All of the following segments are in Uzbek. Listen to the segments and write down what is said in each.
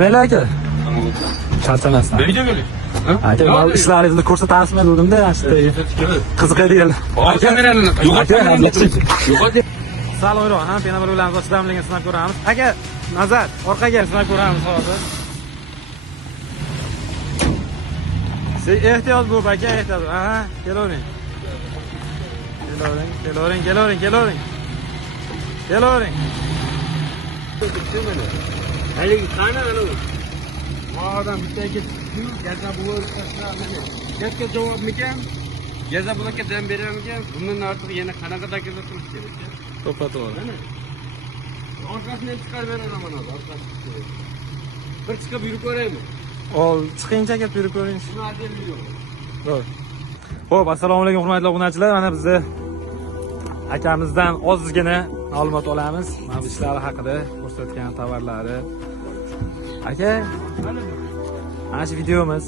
Mayli aka. Charchamasdan. Video ko'ring. Aka, men ishlaringizni ko'rsatasizmi dedim-da, qiziqadigan. Kamerani yo'q. Salomroq, ha, yana bir bilan chidamligini sinab ko'ramiz. Aka, nazar, orqaga sinab ko'ramiz hozir. Siz ehtiyot bo'l, aka, ehtiyot. Aha, kelavering. Kelavering. Haligi qani ana u? Odam bittaga gaza gapga javobmikan? Gaza bulakka dam beramikan? Bundan ortiq yana qanaqa taklif qilish kerak? To'xtatib ol. Orqasini chiqarib beraman mana orqasini. Bir chiqib yurib ko'raymi? Ol, chiqingcha aka, yurib ko'ring. Nima adeli yo'q. Xo'p, assalomu alaykum hurmatli obunachilar. Mana bizni akamizdan ozgina ma'lumot olamiz. Mana bu ishlari haqida, ko'rsatgan tovarlari. Aka, mana shu videomiz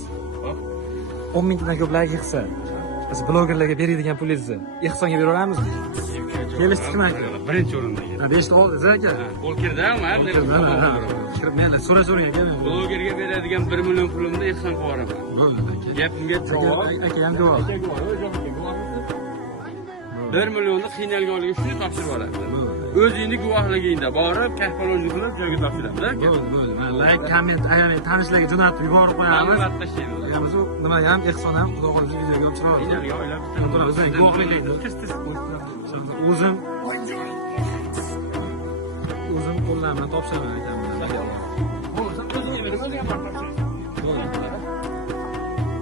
10 mingdan ko'plar yig'sa, biz blogerlarga beradigan pulingizni ehsonga bera olamizmi? Kelishdikmi aka? Birinchi o'rinda. 5 ta oldi aka. Qo'l kirdami? Kirib menda so'rashing aka. Blogerga beradigan 1 million pulimni ehson qilib yuboraman. Bo'ldi aka. Gapimga javob. Aka ham javob. 1 millionni qiynalgan olishga shuni topshirib yuboraman. O'zingni guvohligingda borib, kaffolonlik qilib joyga topshiramiz. Bo'ldi. Like, comment, ayani tanishlarga jo'natib yuborib qo'yamiz. Albatta ishlaymiz. Biz nima ham ehson ham xudo xohlasa videoga olib chiqamiz. Qiynalgan oilani O'zim guvohliklaydi. O'zim qo'llarimdan topshaman ekanman.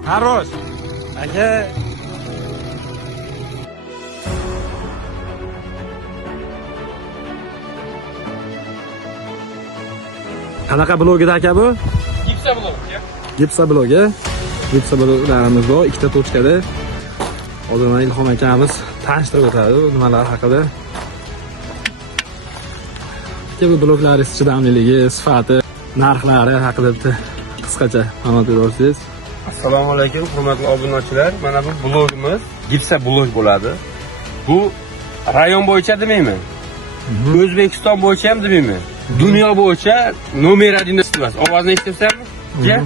Хорош. Aka. Qanaqa blogida aka bu? Gipsa blog. Gipsa blogi. Gipsa bloglarimiz bor, ikkita tochkada. Hozir mana Ilhom akamiz tanishtirib o'tadi nimalar haqida. Bu bloglaringiz chidamliligi, sifati, narxlari haqida qisqacha ma'lumot berasiz. Assalomu alaykum hurmatli obunachilar. Mana bu blogimiz Gipsa blog bo'ladi. Bu rayon bo'yicha demayman. O'zbekiston bo'yicha ham demayman. Dunyo bo'yicha nomer 1 emas. Ovozni eshityapsizmi?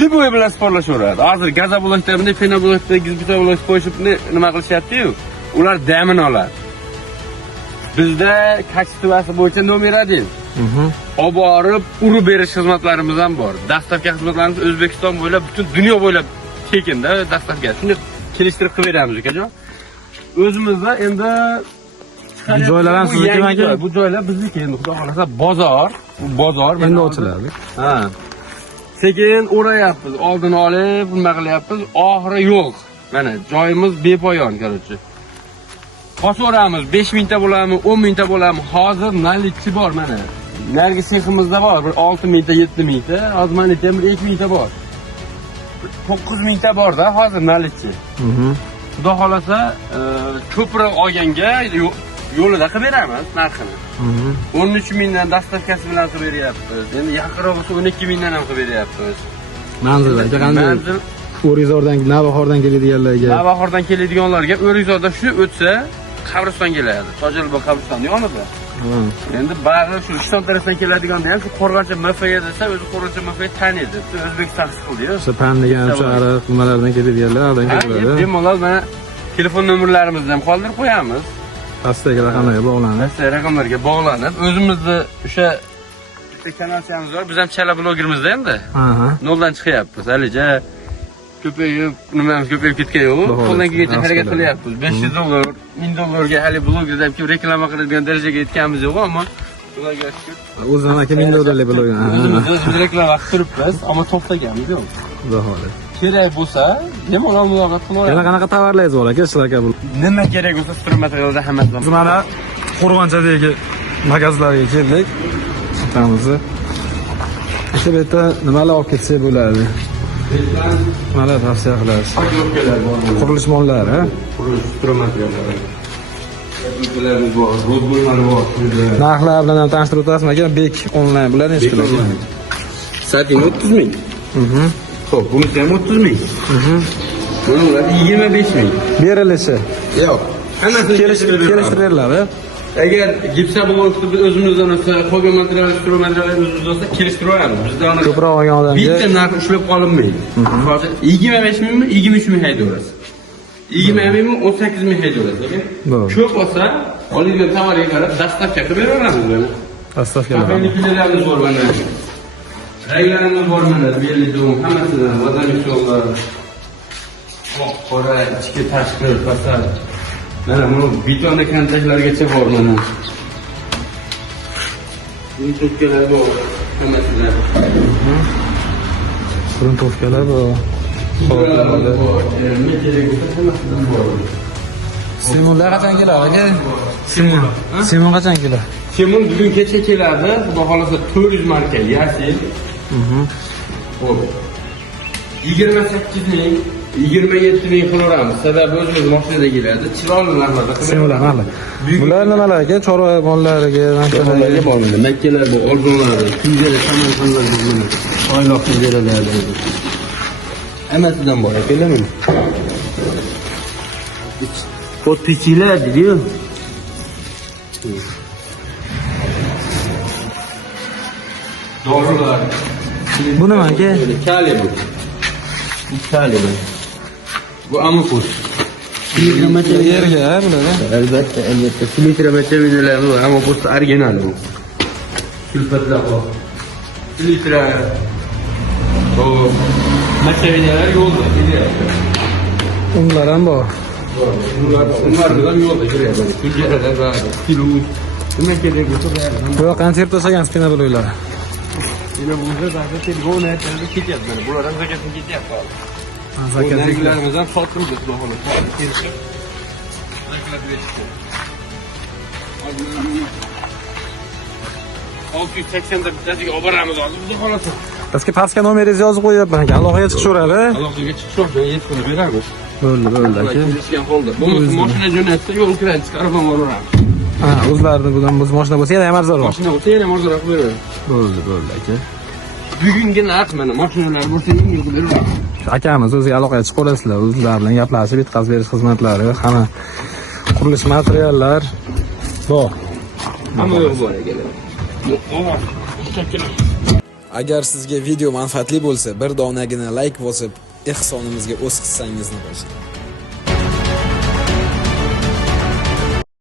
Liboy bilan sporlashaveradi. Hozir gaza bloklarida, pena blokda, gizbita blok qo'yishib nima qilishyapti-yu? Ular damini oladi. Bizda kачествоsi bo'yicha nomer 1. Olib borib, urib berish xizmatlarimiz ham bor. Dastavka xizmatlarimiz O'zbekiston bo'ylab, butun dunyo bo'ylab tekinda dastavka. Shuni kelishtirib qilib beramiz, ukajon. O'zimizda endi joylar ham sizniki. Bu joylar bizniki. Endi xudo xolasa bozor, bu bozor endi ochiladi. Ha. Sekin o'rayapmiz, oldini olib, nima qilyapmiz? Oxiri yo'q. Mana joyimiz bepoyon, короче. Qo'shaveramiz, 5000 ta bo'ladimi, 10 ming ta bo'ladimi? Hozir nalitchi bor mana. Nargi seximizda bor, bir 6000 ta, 7000 ta, hozir mana ham 2000 ta bor. 9000 ta bor-da hozir nalitchi. Xudo xolasa, ko'proq olganga yo'lida qilib beramiz narxini. 13 mingdan dastavkasi bilan qilib beryapmiz. Endi yaqinroq bo'lsa 12 mingdan ham qilib beryapmiz. Manzillarga qanday? Manzil O'rizordan, Navbahordan keladiganlarga. Navbahordan keladiganlarga O'rizorda shu o'tsa, qabriston keladi. Tojilboy qabristoni yonida. Endi bari shu ishton tarafdan keladiganda ham shu Qo'rg'oncha MFga desa, o'zi Qo'rg'oncha MFga taniydi. O'zbekiston his qildi-yu. O'sha pandigan ariq nimalardan keladiganlardan keladi. Bemalol mana telefon nomerlarimizni ham qoldirib qo'yamiz. Pastdagi raqamlarga bog'lanib. Pastdagi raqamlarga bog'lanib, o'zimizni o'sha bitta kanalchamiz bor. Biz ham chala blogerimizda endi. Noldan chiqyapmiz. Halicha ko'payib, nimamiz ko'payib ketgan-ku. Qo'ldan kelgancha harakat qilyapmiz. 500 dollar, 1000 dollarga hali blogda ham reklama qiladigan darajaga yetganmiz yo'q, ammo ularga shukr. O'zim aka 1000 dollarlik bloger. O'zimiz reklama qilib turibmiz, ammo to'xtaganmiz yo'q. Xudo xohlasa. Kerak bo'lsa, bemalol muloqot qilaveramiz. Yana qanaqa tovarlaringiz bor aka, sizlar aka bu? Nima kerak bo'lsa, stromaterialda hammasi. Biz mana Qo'rg'onchadagi magazlarga keldik. Chiqamizni. O'sha yerda nimalar olib ketsak bo'ladi? Nimalar tavsiya qilasiz? Qurilish mollari, ha? Qurilish stromateriallari. Bularimiz bor, rozbo'ylar bor. Narxlar bilan ham tanishtirib o'tasizmi aka? Bek onlayn bular necha pul? Satin 30 ming. Xo'p, bunisi ham 30 ming. Bular 25 ming. Berilishi. Yo'q. Hammasi kelishtiriladi. Agar gipsa blokni biz o'zimizdan olsa, qolgan materiallar o'zimiz olsa kelishtirib olamiz. Bizda uni Ko'proq olgan odamga bitta narx ushlab qolinmaydi. Hozir 25 mingmi, 23 ming haydaverasiz. 20 mingmi, 18 ming haydaverasiz. Doğru. Ko'p olsa, olingan tovarga qarab dastavka qilib beraveramiz buni. Dastavkalar. Kafeliklarimiz bor mana. Ranglarimiz bor mana, belli dum, hammasidan vodomeshollar. Qora, ichki, tashqi, fasad. Mana bu betonli kontaktlargacha bor mana. Gruntовkalar bor, hammasidan. Gruntовkalar bor. Simonlar qachon keladi aka? Simon qachon keladi? Simon bugun kecha keladi, xudo xolasa 400 marka yasil. Xo'p. 28 ming, 27 ming qilaveramiz. Sababi o'zimiz mashinada keladi. Chiroyli narxlarda qilib. Simonlar mana. Bular nimalar aka? Chorva mollariga, narxlarga bormaydi. Makkalarda, olgonlarda, kuygalar, samarqandlar bo'ladi. Oyloq kuygalar. Hammasidan bor, keladimi? Podpichilar dedi-yu. Dorilar. Bu nima aka? Kaliy bu. Bu kaliy bu. Bu amukus. Yerga bular. Albatta, albatta. Filtre materiallar bu, amukus original bu. Sulfatlar bor. Filtre. Bu materiallar yo'lda, kelyapti. Unlar ham bor. Bunlar bilan yo'lda kiryapti. Filtrelar bor. Kilo. Nima kerak bo'lsa bari. Bu qancha to'sagan spina bo'linglar. Yine burada zaten telefon ayetlerinde kit yapmalı. Buradan zakatını kit yapmalı. O Zakat. dergilerimizden sattırdık doğru. Kesip. Zakat verirsin. 680'de bitecek obaramız aldı. Bizi kalasın. Pastga pastga nomeringizni yozib qo'yapman aka. Aloqaga chiqishaveradi. Aloqaga chiqib ben yetkazib beramiz. Bo'ldi aka. Kelishgan holda. Bo'lmasa mashina jo'natsa yo'l kiradi, chiqarib olamiz. Ha, o'zlarini bilan biz mashina bo'lsa yana ham arzonroq. Mashina bo'lsa yana arzonroq beradi. Bo'ldi aka. Bugungi narx mana mashinalar bo'lsa ham yo'q beradi. Akamiz o'ziga aloqaga chiqib qolasizlar. O'zlari bilan gaplashib, bitkazib berish xizmatlari, hamma qurilish materiallar bor. Hamma yo'q bor ekan. Agar sizga video manfaatli bo'lsa, bir donagina like bosib, ehsonimizga o'z hissangizni qo'shing.